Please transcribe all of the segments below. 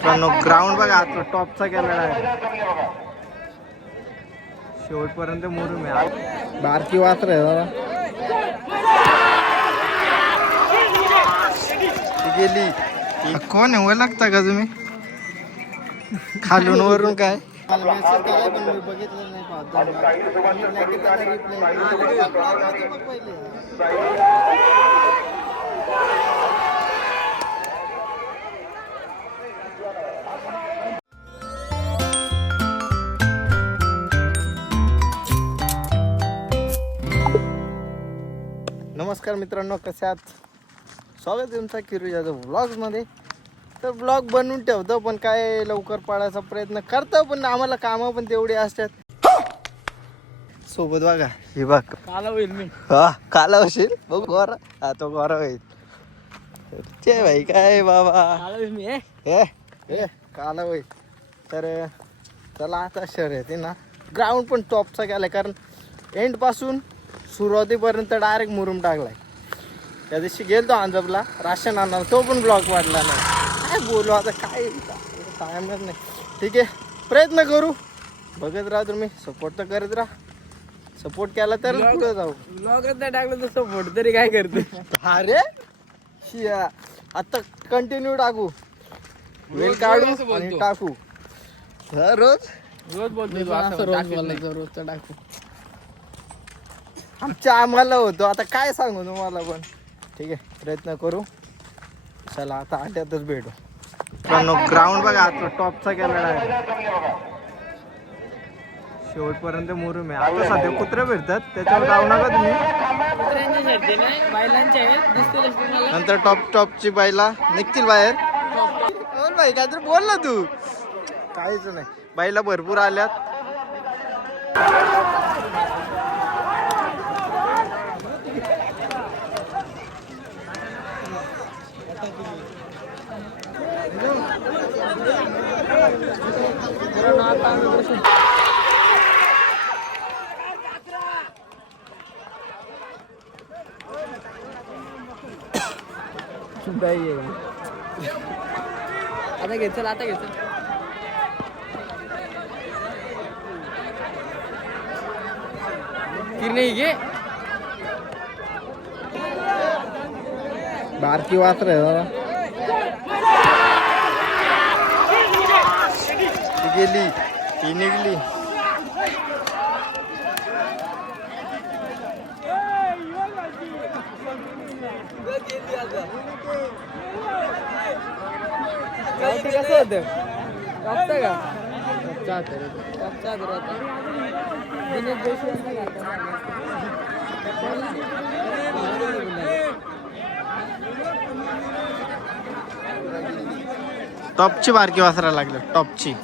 मित्रांनो ग्राउंड बघा आता टॉपचा केलेला आहे. शेवटपर्यंत मोरून आहे बारकी वासर आहे जरा. ती गेली. कोण आहे? लागता का तुम्ही? खालून वरून काय? नमस्कार मित्रांनो कसे आहात? स्वागत आहे तुमचा किरू यादव व्लॉग्समध्ये तर ब्लॉग बनवून ठेवतो पण काय लवकर पाडायचा प्रयत्न करतो पण आम्हाला कामं पण तेवढी असतात. सोबत बघा हे बघ. काला होईल मी. हा काला होशील? बघ गोरा. हा तो गोरा होईल. चे भाई काय बाबा? काला होईल मी. हे. हे काला होईल. तर चला आता शर्यत आहे ना ग्राउंड पण टॉपचा केलाय कारण एंडपासून सुरुवातीपर्यंत डायरेक्ट मुरुम टाकलाय. त्या दिवशी गेलतो अंजबला राशन आणणार तो पण ब्लॉक वाढला नाही. काय बोलू आता काय टायमच नाही. ठीक आहे. प्रयत्न करू. बघत राहा तुम्ही. सपोर्ट तर करत राहा. सपोर्ट केला तर पुढे जाऊ. ब्लॉगच नाही टाकलं तर सपोर्ट तरी काय करते? अरे! शिया. आता कंटिन्यू टाकू. वेल काढू आणि. टाकू. रोज? रोज बोलतो रोज टाकू. आमच्या आम्हाला होतो. आता काय सांगू तुम्हाला पण? ठीक आहे प्रयत्न करू. चला आता आट्यातच भेटू. मित्रांनो ग्राउंड बघा आता टॉपचा केलेला आहे. शेवटपर्यंत मुरुम आहे. आता सध्या कुत्रे फिरतात. त्याच्यावर जाऊ नका तुम्ही. नंतर टॉप टॉपची बाईला निघतील बाहेर. बोल बाई काय तर बोल ना तू. काहीच नाही. बाईला भरपूर आल्यात. आता घे चल आता घे चल. किरणे घे. बारकी वासर आहे जरा. गेली ती निघली. कसं होतं का टॉपची बारकी वासरा लागली टॉपची.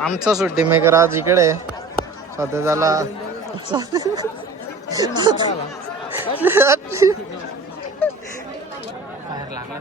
आमचा सुट्टी मेकर आज इकडे सध्या झाला बाहेर लागला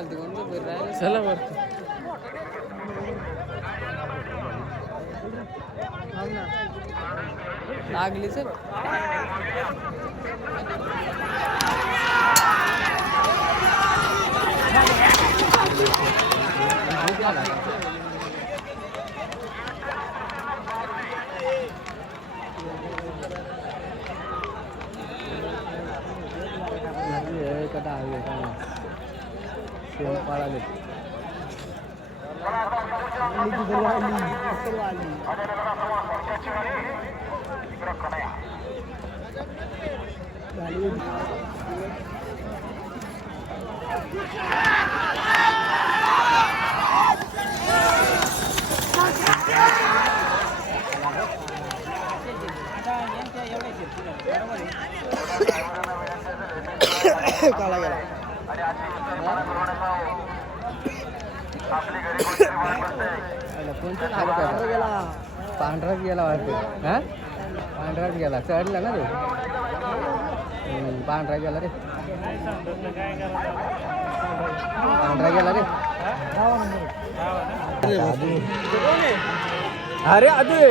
चला कालते कोणतं फिर राहिलं चला वरती लागली सर पळाले काला गेला पांढरा गेला पांढराच गेला वाटतं हा पांढराच गेला चढला ना तो पांढरा गेला रे पांढरा गेला रे अरे आधी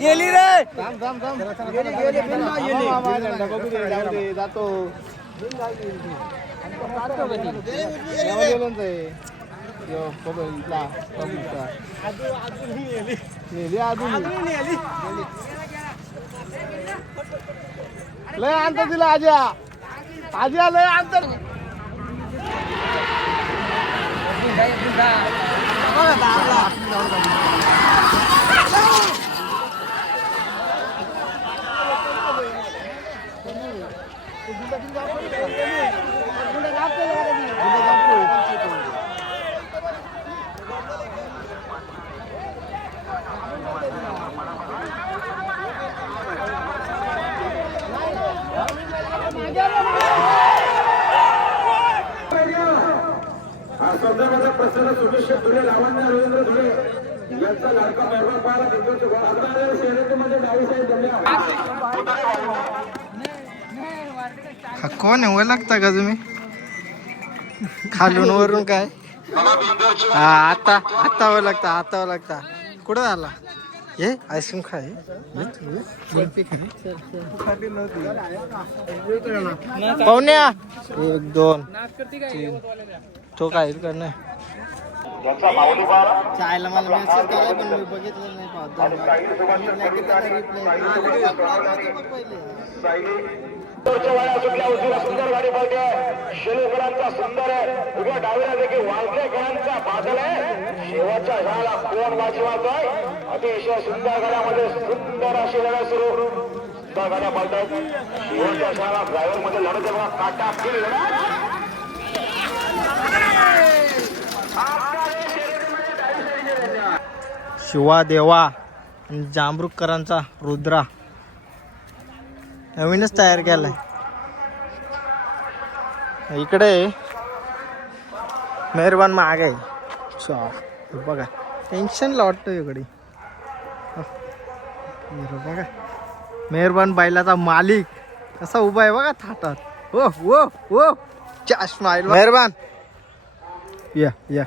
गेली रे जातो लय अंतर दिला आज्या आज्या लय अंतर हा प्रसार सुरेश धुळे लावण्य रवींद्र धुळे. यांचा लाडका मेहरबान पाहायला दिग्गज आता शर्यतीमध्ये डावी साहेब हा कोण आहे? लागता का तुम्ही? खालून वरून काय? हा आता आता वर लागता आता वर लागता. कुठं झाला हे आईस्क्रीम खाय पाहुण्या एक दोन तीन. तो काय करणार चायला मला मेसेज केलाय पण मी बघितलं नाही सुटल्या उजवीला सुंदर शेलुकरांचा आहे. उभ्या डावीला देखील वाळकेकरांचा बादल आहे. शेवटच्या झाला कोण बाजी वाजतोय अतिशय सुंदर गाड्यामध्ये सुंदर अशी लढत सुरू. सुंदर गाड्या पळतात शेवटच्या झाला ड्रायव्हरमध्ये लढत काटा किल लढत शिवादेवा आणि जांभरुककरांचा रुद्रा. नवीनच तयार केलाय. इकडे मेहरबान माग आहे. सॉ बघा. टेन्शनला वाटतं इकडे. बघा. मेहरबान बैलाचा मालिक. कसा उभा आहे बघा थाटात. ओ ओ ओ चष्मा मेहरबान. या या.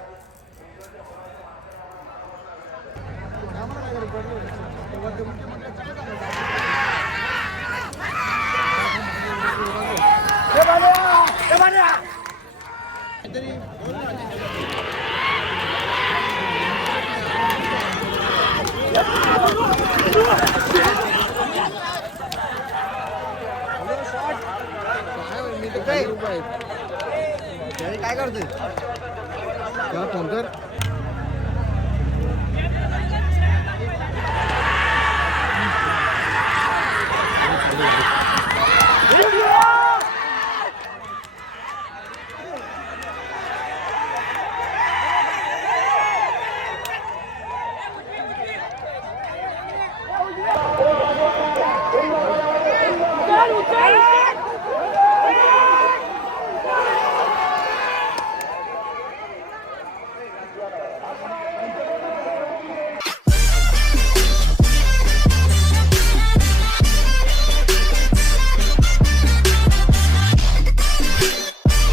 काय करतोय? फोन कर?